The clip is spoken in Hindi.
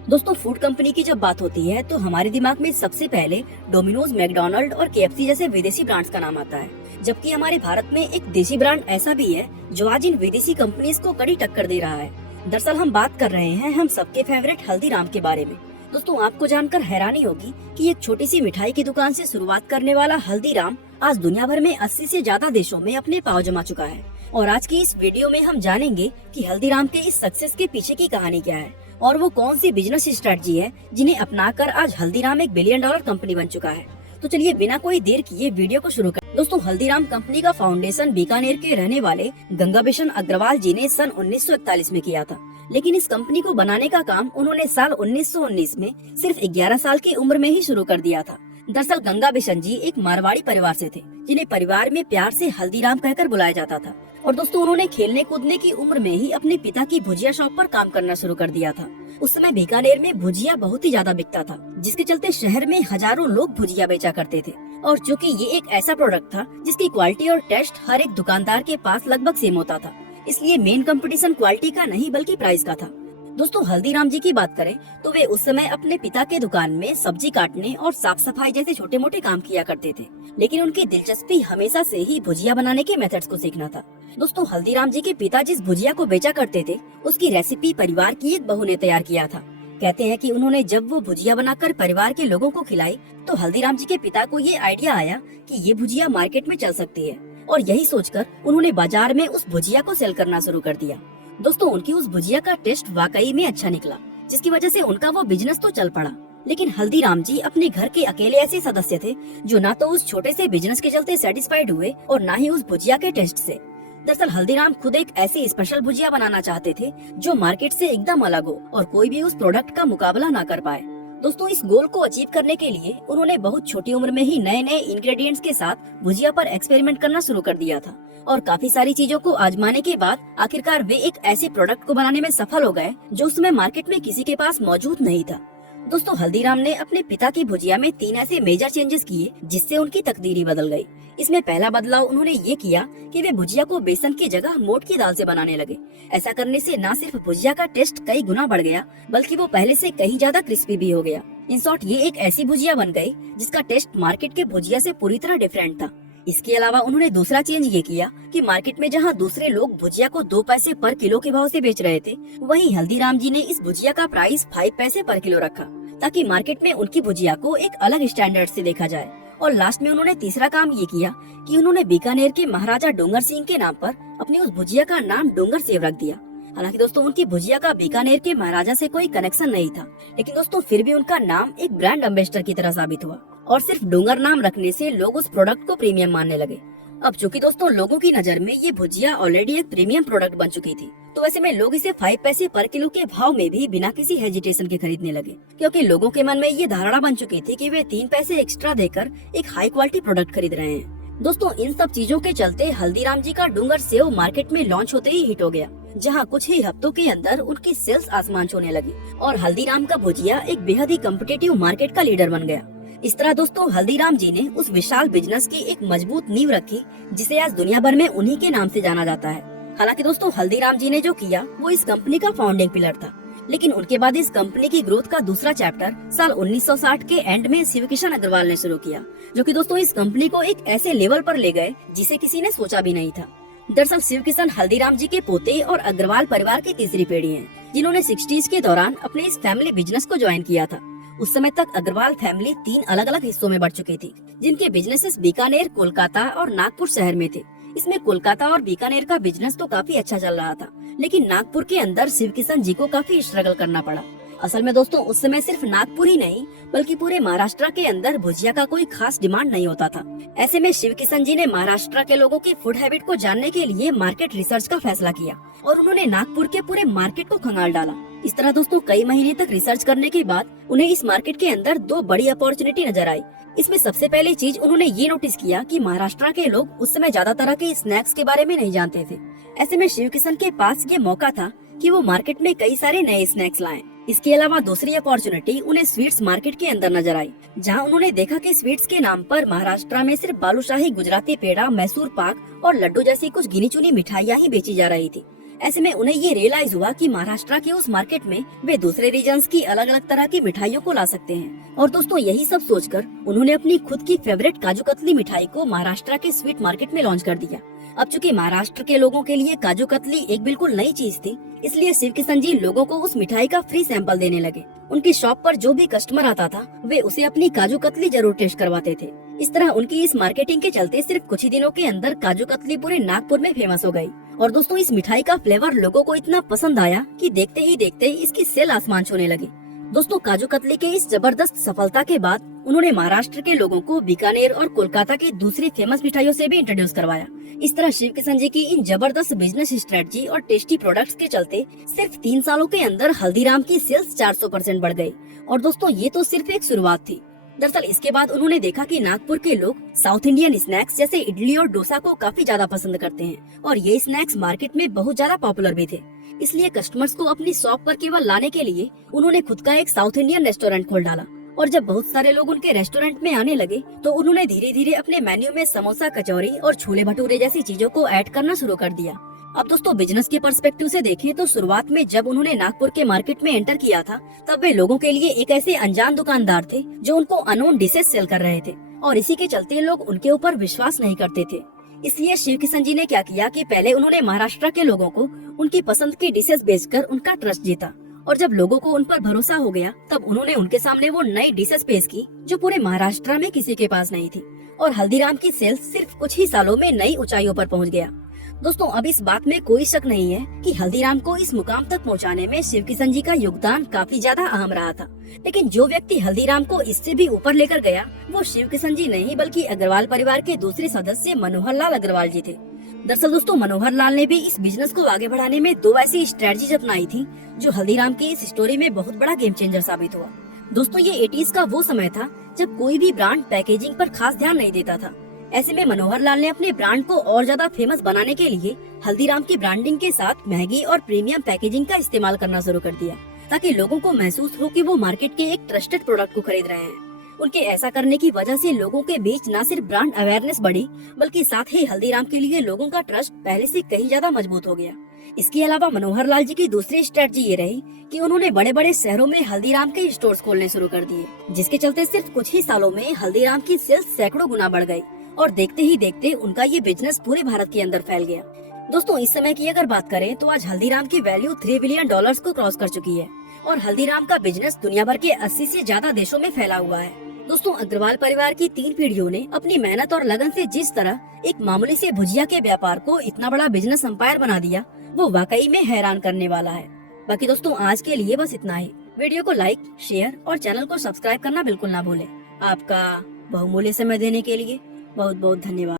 दोस्तों, फूड कंपनी की जब बात होती है तो हमारे दिमाग में सबसे पहले डोमिनोज, मैकडॉनल्ड और केएफसी जैसे विदेशी ब्रांड्स का नाम आता है। जबकि हमारे भारत में एक देसी ब्रांड ऐसा भी है जो आज इन विदेशी कंपनीज को कड़ी टक्कर दे रहा है। दरअसल हम बात कर रहे हैं हम सबके फेवरेट हल्दीराम के बारे में। दोस्तों, आपको जानकर हैरानी होगी कि एक छोटी सी मिठाई की दुकान से शुरुआत करने वाला हल्दीराम आज दुनिया भर में 80 से ज्यादा देशों में अपने पांव जमा चुका है। और आज की इस वीडियो में हम जानेंगे कि हल्दीराम के इस सक्सेस के पीछे की कहानी क्या है और वो कौन सी बिजनेस स्ट्रेटजी है जिन्हें अपनाकर आज हल्दीराम एक बिलियन डॉलर कंपनी बन चुका है। तो चलिए बिना कोई देर किए वीडियो को शुरू करें। दोस्तों, हल्दीराम कंपनी का फाउंडेशन बीकानेर के रहने वाले गंगा बिशन अग्रवाल जी ने सन 1941 में किया था। लेकिन इस कंपनी को बनाने का काम उन्होंने साल 1919 में सिर्फ 11 साल की उम्र में ही शुरू कर दिया था। दरअसल गंगा बिशन जी एक मारवाड़ी परिवार से थे, जिन्हें परिवार में प्यार से हल्दीराम कहकर बुलाया जाता था। और दोस्तों, उन्होंने खेलने कूदने की उम्र में ही अपने पिता की भुजिया शॉप पर काम करना शुरू कर दिया था। उस समय बीकानेर में भुजिया बहुत ही ज्यादा बिकता था, जिसके चलते शहर में हजारों लोग भुजिया बेचा करते थे। और चूंकि ये एक ऐसा प्रोडक्ट था जिसकी क्वालिटी और टेस्ट हर एक दुकानदार के पास लगभग सेम होता था, इसलिए मेन कंपटीशन क्वालिटी का नहीं बल्कि प्राइस का था। दोस्तों, हल्दीराम जी की बात करें तो वे उस समय अपने पिता के दुकान में सब्जी काटने और साफ सफाई जैसे छोटे मोटे काम किया करते थे, लेकिन उनकी दिलचस्पी हमेशा से ही भुजिया बनाने के मेथड्स को सीखना था। दोस्तों, हल्दीराम जी के पिता जिस भुजिया को बेचा करते थे उसकी रेसिपी परिवार की एक बहू ने तैयार किया था। कहते हैं कि उन्होंने जब वो भुजिया बनाकर परिवार के लोगों को खिलाई तो हल्दीराम जी के पिता को ये आइडिया आया कि ये भुजिया मार्केट में चल सकती है, और यही सोचकर उन्होंने बाजार में उस भुजिया को सेल करना शुरू कर दिया। दोस्तों, उनकी उस भुजिया का टेस्ट वाकई में अच्छा निकला, जिसकी वजह से उनका वो बिजनेस तो चल पड़ा। लेकिन हल्दीराम जी अपने घर के अकेले ऐसे सदस्य थे जो ना तो उस छोटे से बिजनेस के चलते सेटिस्फाइड हुए और ना ही उस भुजिया के टेस्ट से। दरअसल हल्दीराम खुद एक ऐसी स्पेशल भुजिया बनाना चाहते थे जो मार्केट से एकदम अलग हो और कोई भी उस प्रोडक्ट का मुकाबला ना कर पाए। दोस्तों, इस गोल को अचीव करने के लिए उन्होंने बहुत छोटी उम्र में ही नए नए इंग्रेडिएंट्स के साथ भुजिया पर एक्सपेरिमेंट करना शुरू कर दिया था। और काफी सारी चीजों को आजमाने के बाद आखिरकार वे एक ऐसे प्रोडक्ट को बनाने में सफल हो गए जो उस समय मार्केट में किसी के पास मौजूद नहीं था। दोस्तों, हल्दीराम ने अपने पिता की भुजिया में 3 ऐसे मेजर चेंजेस किए जिससे उनकी तकदीर ही बदल गई। इसमें पहला बदलाव उन्होंने ये किया कि वे भुजिया को बेसन की जगह मोट की दाल से बनाने लगे। ऐसा करने से न सिर्फ भुजिया का टेस्ट कई गुना बढ़ गया, बल्कि वो पहले से कहीं ज्यादा क्रिस्पी भी हो गया। इन शॉर्ट, ये एक ऐसी भुजिया बन गई जिसका टेस्ट मार्केट के भुजिया से पूरी तरह डिफरेंट था। इसके अलावा उन्होंने दूसरा चेंज ये किया कि मार्केट में जहां दूसरे लोग भुजिया को 2 पैसे पर किलो के भाव से बेच रहे थे, वहीं हल्दीराम जी ने इस भुजिया का प्राइस 5 पैसे पर किलो रखा, ताकि मार्केट में उनकी भुजिया को एक अलग स्टैंडर्ड से देखा जाए। और लास्ट में उन्होंने तीसरा काम ये किया कि उन्होंने बीकानेर के महाराजा डोंगर सिंह के नाम पर अपनी उस भुजिया का नाम डोंगर सेव रख दिया। हालांकि दोस्तों, उनकी भुजिया का बीकानेर के महाराजा से कोई कनेक्शन नहीं था, लेकिन दोस्तों फिर भी उनका नाम एक ब्रांड एम्बेसडर की तरह साबित हुआ और सिर्फ डोंगर नाम रखने से लोग उस प्रोडक्ट को प्रीमियम मानने लगे। अब चूंकि दोस्तों लोगों की नजर में ये भुजिया ऑलरेडी एक प्रीमियम प्रोडक्ट बन चुकी थी, तो ऐसे में लोग इसे 5 पैसे पर किलो के भाव में भी बिना किसी हेजिटेशन के खरीदने लगे, क्योंकि लोगों के मन में ये धारणा बन चुकी थी कि वे 3 पैसे एक्स्ट्रा देकर एक हाई क्वालिटी प्रोडक्ट खरीद रहे हैं। दोस्तों, इन सब चीजों के चलते हल्दीराम जी का डोंगर सेव मार्केट में लॉन्च होते ही हिट हो गया, जहां कुछ ही हफ्तों के अंदर उनकी सेल्स आसमान छूने लगी और हल्दीराम का भुजिया एक बेहद ही कम्पिटिटिव मार्केट का लीडर बन गया। इस तरह दोस्तों हल्दीराम जी ने उस विशाल बिजनेस की एक मजबूत नींव रखी जिसे आज दुनिया भर में उन्हीं के नाम से जाना जाता है। हालांकि दोस्तों, हल्दीराम जी ने जो किया वो इस कंपनी का फाउंडिंग पिलर था, लेकिन उनके बाद इस कंपनी की ग्रोथ का दूसरा चैप्टर साल 1960 के एंड में शिवकिशन अग्रवाल ने शुरू किया, जो कि दोस्तों इस कंपनी को एक ऐसे लेवल पर ले गए जिसे किसी ने सोचा भी नहीं था। दरअसल शिवकिशन हल्दीराम जी के पोते और अग्रवाल परिवार की तीसरी पीढ़ी हैं, जिन्होंने 60s के दौरान अपने इस फैमिली बिजनेस को ज्वाइन किया था। उस समय तक अग्रवाल फैमिली 3 अलग अलग हिस्सों में बढ़ चुकी थी, जिनके बिजनेसेस बीकानेर, कोलकाता और नागपुर शहर में थे। इसमें कोलकाता और बीकानेर का बिजनेस तो काफी अच्छा चल रहा था, लेकिन नागपुर के अंदर शिवकिशन जी को काफी स्ट्रगल करना पड़ा। असल में दोस्तों उस समय सिर्फ नागपुर ही नहीं बल्कि पूरे महाराष्ट्र के अंदर भुजिया का कोई खास डिमांड नहीं होता था। ऐसे में शिवकिशन जी ने महाराष्ट्र के लोगों की फूड हैबिट को जानने के लिए मार्केट रिसर्च का फैसला किया और उन्होंने नागपुर के पूरे मार्केट को खंगाल डाला। इस तरह दोस्तों कई महीने तक रिसर्च करने के बाद उन्हें इस मार्केट के अंदर 2 बड़ी अपॉर्चुनिटी नजर आई। इसमें सबसे पहले चीज उन्होंने ये नोटिस किया कि महाराष्ट्र के लोग उस समय ज्यादा तरह के स्नैक्स के बारे में नहीं जानते थे। ऐसे में शिवकिशन के पास ये मौका था कि वो मार्केट में कई सारे नए स्नैक्स लाएं। इसके अलावा दूसरी अपॉर्चुनिटी उन्हें स्वीट्स मार्केट के अंदर नजर आई, जहां उन्होंने देखा कि स्वीट्स के नाम पर महाराष्ट्र में सिर्फ बालूशाही, गुजराती पेड़ा, मैसूर पाक और लड्डू जैसी कुछ गिनी चुनी मिठाइयाँ ही बेची जा रही थी। ऐसे में उन्हें ये रियलाइज हुआ कि महाराष्ट्र के उस मार्केट में वे दूसरे रीजन्स की अलग अलग तरह की मिठाइयों को ला सकते हैं। और दोस्तों यही सब सोचकर उन्होंने अपनी खुद की फेवरेट काजू कतली मिठाई को महाराष्ट्र के स्वीट मार्केट में लॉन्च कर दिया। अब चूंकि महाराष्ट्र के लोगों के लिए काजू कतली एक बिल्कुल नई चीज थी, इसलिए शिव किशन जी लोगों को उस मिठाई का फ्री सैंपल देने लगे। उनकी शॉप पर जो भी कस्टमर आता था वे उसे अपनी काजू कतली जरूर टेस्ट करवाते थे। इस तरह उनकी इस मार्केटिंग के चलते सिर्फ कुछ ही दिनों के अंदर काजू कतली पूरे नागपुर में फेमस हो गई। और दोस्तों इस मिठाई का फ्लेवर लोगों को इतना पसंद आया कि देखते ही देखते इसकी सेल आसमान छूने लगी। दोस्तों काजू कतली के इस जबरदस्त सफलता के बाद उन्होंने महाराष्ट्र के लोगों को बीकानेर और कोलकाता की दूसरी फेमस मिठाइयों से भी इंट्रोड्यूस करवाया। इस तरह शिव किशन जी की इन जबरदस्त बिजनेस स्ट्रेटजी और टेस्टी प्रोडक्ट्स के चलते सिर्फ 3 सालों के अंदर हल्दीराम की सेल्स 400% बढ़ गई। और दोस्तों ये तो सिर्फ एक शुरुआत थी। दरअसल इसके बाद उन्होंने देखा कि नागपुर के लोग साउथ इंडियन स्नैक्स जैसे इडली और डोसा को काफी ज्यादा पसंद करते हैं और ये स्नैक्स मार्केट में बहुत ज्यादा पॉपुलर भी थे। इसलिए कस्टमर्स को अपनी शॉप पर केवल लाने के लिए उन्होंने खुद का एक साउथ इंडियन रेस्टोरेंट खोल डाला। और जब बहुत सारे लोग उनके रेस्टोरेंट में आने लगे तो उन्होंने धीरे धीरे अपने मेन्यू में समोसा, कचौरी और छोले भटूरे जैसी चीजों को ऐड करना शुरू कर दिया। अब दोस्तों बिजनेस के पर्सपेक्टिव से देखें तो शुरुआत में जब उन्होंने नागपुर के मार्केट में एंटर किया था तब वे लोगों के लिए एक ऐसे अनजान दुकानदार थे जो उनको अननोन डिशेस सेल कर रहे थे और इसी के चलते लोग उनके ऊपर विश्वास नहीं करते थे। इसलिए शिव किशन जी ने क्या किया कि पहले उन्होंने महाराष्ट्र के लोगों को उनकी पसंद की डिशेस बेचकर उनका ट्रस्ट जीता और जब लोगों को उन पर भरोसा हो गया तब उन्होंने उनके सामने वो नई डिशेस पेश की जो पूरे महाराष्ट्र में किसी के पास नहीं थी और हल्दीराम की सेल्स सिर्फ कुछ ही सालों में नई ऊंचाइयों पर पहुंच गया। दोस्तों अब इस बात में कोई शक नहीं है कि हल्दीराम को इस मुकाम तक पहुंचाने में शिव किशन जी का योगदान काफी ज्यादा अहम रहा था। लेकिन जो व्यक्ति हल्दीराम को इससे भी ऊपर लेकर गया वो शिव किशन जी नहीं बल्कि अग्रवाल परिवार के दूसरे सदस्य मनोहर लाल अग्रवाल जी थे। दरअसल दोस्तों मनोहर लाल ने भी इस बिजनेस को आगे बढ़ाने में 2 ऐसी स्ट्रेटजीज अपनाई थी जो हल्दीराम की इस स्टोरी में बहुत बड़ा गेम चेंजर साबित हुआ। दोस्तों ये 80s का वो समय था जब कोई भी ब्रांड पैकेजिंग पर खास ध्यान नहीं देता था। ऐसे में मनोहर लाल ने अपने ब्रांड को और ज्यादा फेमस बनाने के लिए हल्दीराम की ब्रांडिंग के साथ महंगी और प्रीमियम पैकेजिंग का इस्तेमाल करना शुरू कर दिया ताकि लोगों को महसूस हो कि वो मार्केट के एक ट्रस्टेड प्रोडक्ट को खरीद रहे हैं। उनके ऐसा करने की वजह से लोगों के बीच न सिर्फ ब्रांड अवेयरनेस बढ़ी बल्कि साथ ही हल्दीराम के लिए लोगों का ट्रस्ट पहले से कहीं ज्यादा मजबूत हो गया। इसके अलावा मनोहर लाल जी की दूसरी स्ट्रेटजी ये रही कि उन्होंने बड़े बड़े शहरों में हल्दीराम के स्टोर्स खोलने शुरू कर दिए जिसके चलते सिर्फ कुछ ही सालों में हल्दीराम की सेल्स सैकड़ों गुना बढ़ गई और देखते ही देखते उनका ये बिजनेस पूरे भारत के अंदर फैल गया। दोस्तों इस समय की अगर बात करें तो आज हल्दीराम की वैल्यू $3 बिलियन को क्रॉस कर चुकी है और हल्दीराम का बिजनेस दुनिया भर के 80 से ज्यादा देशों में फैला हुआ है। दोस्तों अग्रवाल परिवार की 3 पीढ़ियों ने अपनी मेहनत और लगन से जिस तरह एक मामूली से भुजिया के व्यापार को इतना बड़ा बिजनेस एम्पायर बना दिया वो वाकई में हैरान करने वाला है। बाकी दोस्तों आज के लिए बस इतना ही। वीडियो को लाइक, शेयर और चैनल को सब्सक्राइब करना बिल्कुल ना भूलें। आपका बहुमूल्य समय देने के लिए बहुत बहुत धन्यवाद।